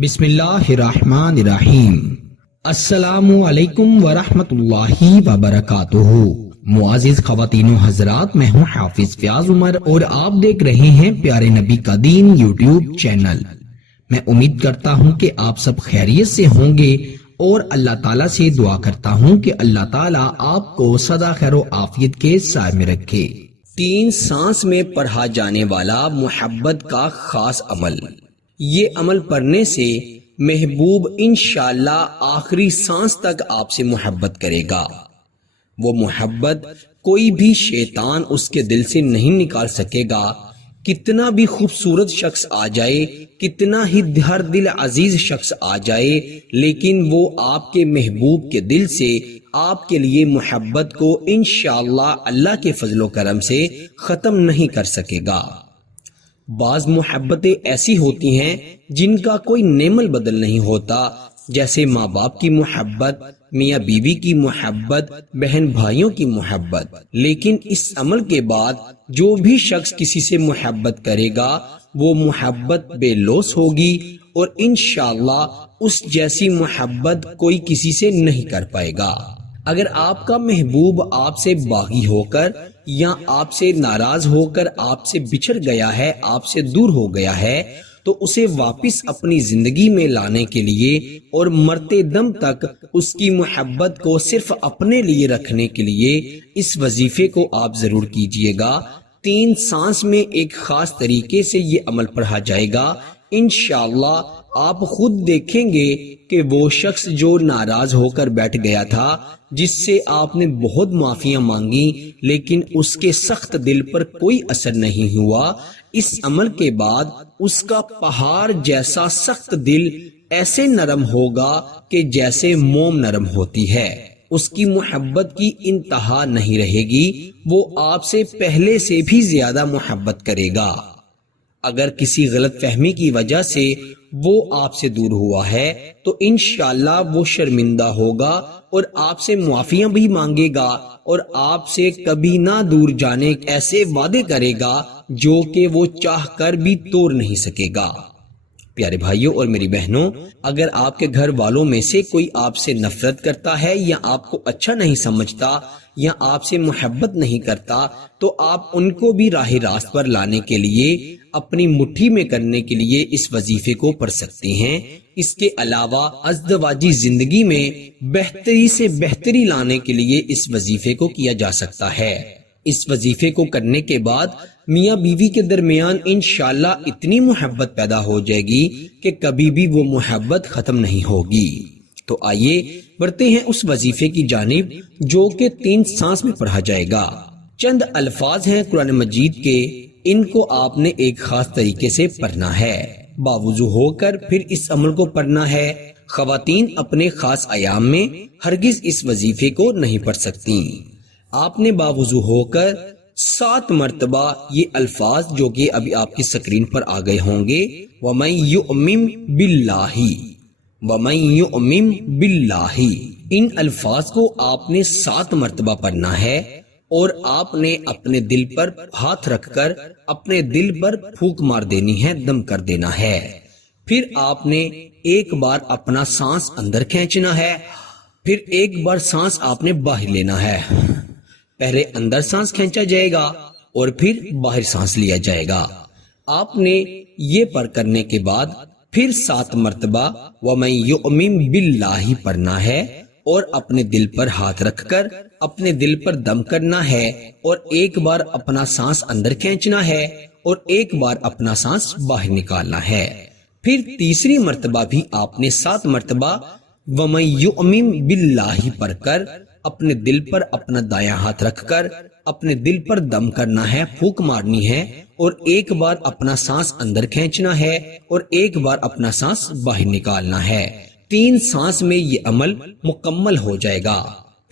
بسم اللہ الرحمن الرحیم۔ السلام علیکم ورحمۃ اللہ وبرکاتہ۔ معزز خواتین و حضرات، میں ہوں حافظ فیاض عمر اور آپ دیکھ رہے ہیں پیارے نبی کا دین یوٹیوب چینل۔ میں امید کرتا ہوں کہ آپ سب خیریت سے ہوں گے اور اللہ تعالیٰ سے دعا کرتا ہوں کہ اللہ تعالیٰ آپ کو سدا خیر و عافیت کے سائے میں رکھے۔ 3 سانس میں پڑھا جانے والا محبت کا خاص عمل۔ یہ عمل پڑھنے سے محبوب انشاءاللہ آخری سانس تک آپ سے محبت کرے گا۔ وہ محبت کوئی بھی شیطان اس کے دل سے نہیں نکال سکے گا۔ کتنا بھی خوبصورت شخص آ جائے، کتنا ہی ہر دل عزیز شخص آ جائے، لیکن وہ آپ کے محبوب کے دل سے آپ کے لیے محبت کو انشاءاللہ اللہ کے فضل و کرم سے ختم نہیں کر سکے گا۔ بعض محبتیں ایسی ہوتی ہیں جن کا کوئی نعم البدل نہیں ہوتا، جیسے ماں باپ کی محبت، میاں بیوی کی محبت، بہن بھائیوں کی محبت۔ لیکن اس عمل کے بعد جو بھی شخص کسی سے محبت کرے گا وہ محبت بے لوث ہوگی اور انشاءاللہ اس جیسی محبت کوئی کسی سے نہیں کر پائے گا۔ اگر آپ کا محبوب آپ سے باغی ہو کر یا آپ سے ناراض ہو کر آپ سے بچھڑ گیا ہے، آپ سے دور ہو گیا ہے، تو اسے واپس اپنی زندگی میں لانے کے لیے اور مرتے دم تک اس کی محبت کو صرف اپنے لیے رکھنے کے لیے اس وظیفے کو آپ ضرور کیجئے گا۔ 3 سانس میں ایک خاص طریقے سے یہ عمل پڑھا جائے گا۔ انشاءاللہ آپ خود دیکھیں گے کہ وہ شخص جو ناراض ہو کر بیٹھ گیا تھا، جس سے آپ نے بہت معافیاں مانگی، لیکن اس کے سخت دل پر کوئی اثر نہیں ہوا، اس عمل کے بعد اس کا پہاڑ جیسا سخت دل ایسے نرم ہوگا کہ جیسے موم نرم ہوتی ہے۔ اس کی محبت کی انتہا نہیں رہے گی، وہ آپ سے پہلے سے بھی زیادہ محبت کرے گا۔ اگر کسی غلط فہمی کی وجہ سے وہ آپ سے دور ہوا ہے تو انشاءاللہ وہ شرمندہ ہوگا اور آپ سے معافیاں بھی مانگے گا اور آپ سے کبھی نہ دور جانے ایسے وعدے کرے گا جو کہ وہ چاہ کر بھی توڑ نہیں سکے گا۔ پیارے بھائیوں اور میری بہنوں، اگر آپ کے گھر والوں میں سے کوئی آپ سے نفرت کرتا ہے یا آپ کو اچھا نہیں سمجھتا یا آپ سے محبت نہیں کرتا تو آپ ان کو بھی راہ راست پر لانے کے لیے، اپنی مٹھی میں کرنے کے لیے اس وظیفے کو پڑھ سکتے ہیں۔ اس کے علاوہ ازدواجی زندگی میں بہتری سے بہتری لانے کے لیے اس وظیفے کو کیا جا سکتا ہے۔ اس وظیفے کو کرنے کے بعد میاں بیوی کے درمیان انشاءاللہ اتنی محبت پیدا ہو جائے گی کہ کبھی بھی وہ محبت ختم نہیں ہوگی۔ تو آئیے بڑھتے ہیں اس وظیفے کی جانب جو کہ 3 سانس میں پڑھا جائے گا۔ چند الفاظ ہیں قرآن مجید کے، ان کو آپ نے ایک خاص طریقے سے پڑھنا ہے، باوضو ہو کر پھر اس عمل کو پڑھنا ہے۔ خواتین اپنے خاص ایام میں ہرگز اس وظیفے کو نہیں پڑھ سکتی۔ آپ نے باوضو ہو کر 7 مرتبہ یہ الفاظ جو کہ ابھی آپ کی سکرین پر آ گئے ہوں گے، وَمَن يُؤْمِن بِاللَّهِ وَمَن يُؤْمِن بِاللَّهِ، ان الفاظ کو آپ نے 7 مرتبہ پڑھنا ہے اور آپ نے اپنے دل پر ہاتھ رکھ کر اپنے دل پر پھونک مار دینی ہے، دم کر دینا ہے۔ پھر آپ نے ایک بار اپنا سانس اندر کھینچنا ہے، پھر ایک بار سانس آپ نے باہر لینا ہے۔ پہلے اندر سانس کھینچا جائے گا اور پھر باہر سانس لیا جائے گا۔ آپ نے یہ پر کرنے کے بعد پھر 7 مرتبہ وَمَن يُؤْمِن بِاللَّهِ پڑھنا ہے اور اپنے دل پر ہاتھ رکھ کر اپنے دل پر دم کرنا ہے اور ایک بار اپنا سانس اندر کھینچنا ہے اور ایک بار اپنا سانس باہر نکالنا ہے۔ پھر تیسری مرتبہ بھی آپ نے 7 مرتبہ وَمَن يُؤْمِن بِاللَّهِ پڑھ کر اپنے دل پر اپنا دایاں ہاتھ رکھ کر اپنے دل پر دم کرنا ہے، پھونک مارنی ہے اور ایک بار اپنا سانس اندر کھینچنا ہے اور ایک بار اپنا سانس باہر نکالنا ہے۔ 3 سانس میں یہ عمل مکمل ہو جائے گا۔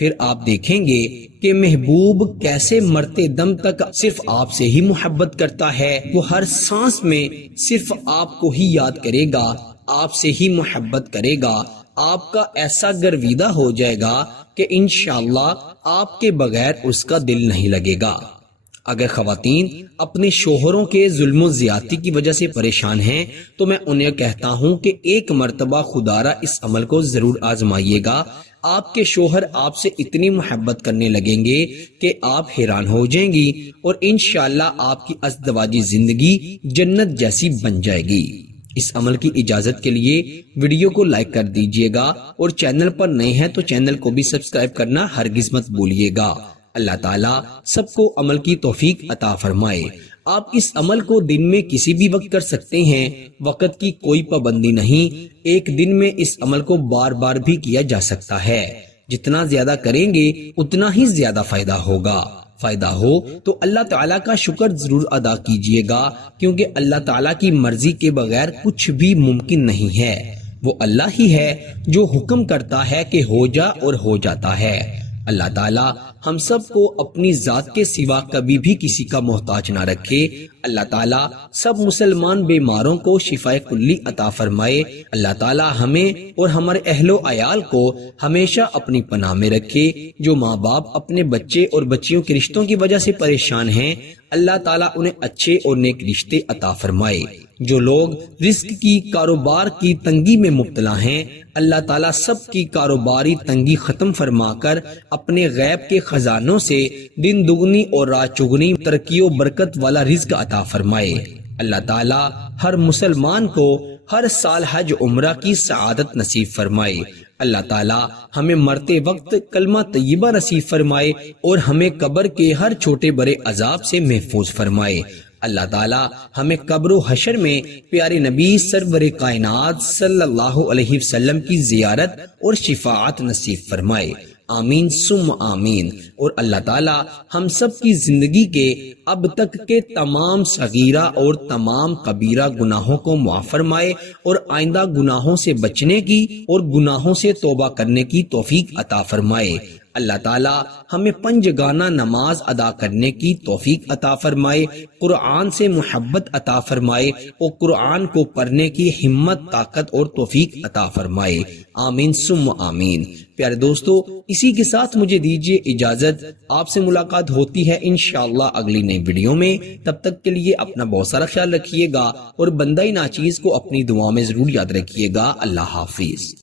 پھر آپ دیکھیں گے کہ محبوب کیسے مرتے دم تک صرف آپ سے ہی محبت کرتا ہے۔ وہ ہر سانس میں صرف آپ کو ہی یاد کرے گا، آپ سے ہی محبت کرے گا، آپ کا ایسا گرویدہ ہو جائے گا کہ انشاءاللہ آپ کے بغیر اس کا دل نہیں لگے گا۔ اگر خواتین اپنے شوہروں کے ظلم و زیادتی کی وجہ سے پریشان ہیں تو میں انہیں کہتا ہوں کہ ایک مرتبہ خدارا اس عمل کو ضرور آزمائیے گا. آپ کے شوہر آپ سے اتنی محبت کرنے لگیں گے کہ آپ حیران ہو جائیں گی اور انشاءاللہ آپ کی ازدواجی زندگی جنت جیسی بن جائے گی. اس عمل کی اجازت کے لیے ویڈیو کو لائک کر دیجئے گا اور چینل پر نئے ہیں تو چینل کو بھی سبسکرائب کرنا ہرگز مت بھولیے گا. اللہ تعالیٰ سب کو عمل کی توفیق عطا فرمائے. آپ اس عمل کو دن میں کسی بھی وقت کر سکتے ہیں، وقت کی کوئی پابندی نہیں. ایک دن میں اس عمل کو بار بار بھی کیا جا سکتا ہے. جتنا زیادہ کریں گے اتنا ہی زیادہ فائدہ ہوگا. فائدہ ہو تو اللہ تعالیٰ کا شکر ضرور ادا کیجئے گا، کیونکہ اللہ تعالیٰ کی مرضی کے بغیر کچھ بھی ممکن نہیں ہے. وہ اللہ ہی ہے جو حکم کرتا ہے کہ ہو جا اور ہو جاتا ہے. اللہ تعالیٰ ہم سب کو اپنی ذات کے سوا کبھی بھی کسی کا محتاج نہ رکھے. اللہ تعالیٰ سب مسلمان بیماروں کو شفاء کلی عطا فرمائے. اللہ تعالیٰ ہمیں اور ہمارے اہل و عیال کو ہمیشہ اپنی پناہ میں رکھے. جو ماں باپ اپنے بچے اور بچیوں کے رشتوں کی وجہ سے پریشان ہیں، اللہ تعالیٰ انہیں اچھے اور نیک رشتے عطا فرمائے. جو لوگ رزق کی کاروبار کی تنگی میں مبتلا ہیں، اللہ تعالیٰ سب کی کاروباری تنگی ختم فرما کر اپنے غیب کے خزانوں سے دن دگنی اور رات چگنی ترقی و برکت والا رزق عطا فرمائے. اللہ تعالیٰ ہر مسلمان کو ہر سال حج عمرہ کی سعادت نصیب فرمائے. اللہ تعالیٰ ہمیں مرتے وقت کلمہ طیبہ نصیب فرمائے اور ہمیں قبر کے ہر چھوٹے بڑے عذاب سے محفوظ فرمائے. اللہ تعالیٰ ہمیں قبر و حشر میں پیارے نبی سرور کائنات صلی اللہ علیہ وسلم کی زیارت اور شفاعت نصیب فرمائے. آمین ثم آمین. اور اللہ تعالیٰ ہم سب کی زندگی کے اب تک کے تمام صغیرہ اور تمام کبیرہ گناہوں کو معاف فرمائے اور آئندہ گناہوں سے بچنے کی اور گناہوں سے توبہ کرنے کی توفیق عطا فرمائے. اللہ تعالیٰ ہمیں 5 گانہ نماز ادا کرنے کی توفیق عطا فرمائے. قرآن سے محبت عطا فرمائے اور قرآن کو پڑھنے کی ہمت، طاقت اور توفیق عطا فرمائے. آمین ثم آمین. پیارے دوستو، اسی کے ساتھ مجھے دیجیے اجازت. آپ سے ملاقات ہوتی ہے انشاءاللہ اگلی نئی ویڈیو میں. تب تک کے لیے اپنا بہت سارا خیال رکھیے گا اور بندہ ناچیز کو اپنی دعا میں ضرور یاد رکھیے گا. اللہ حافظ.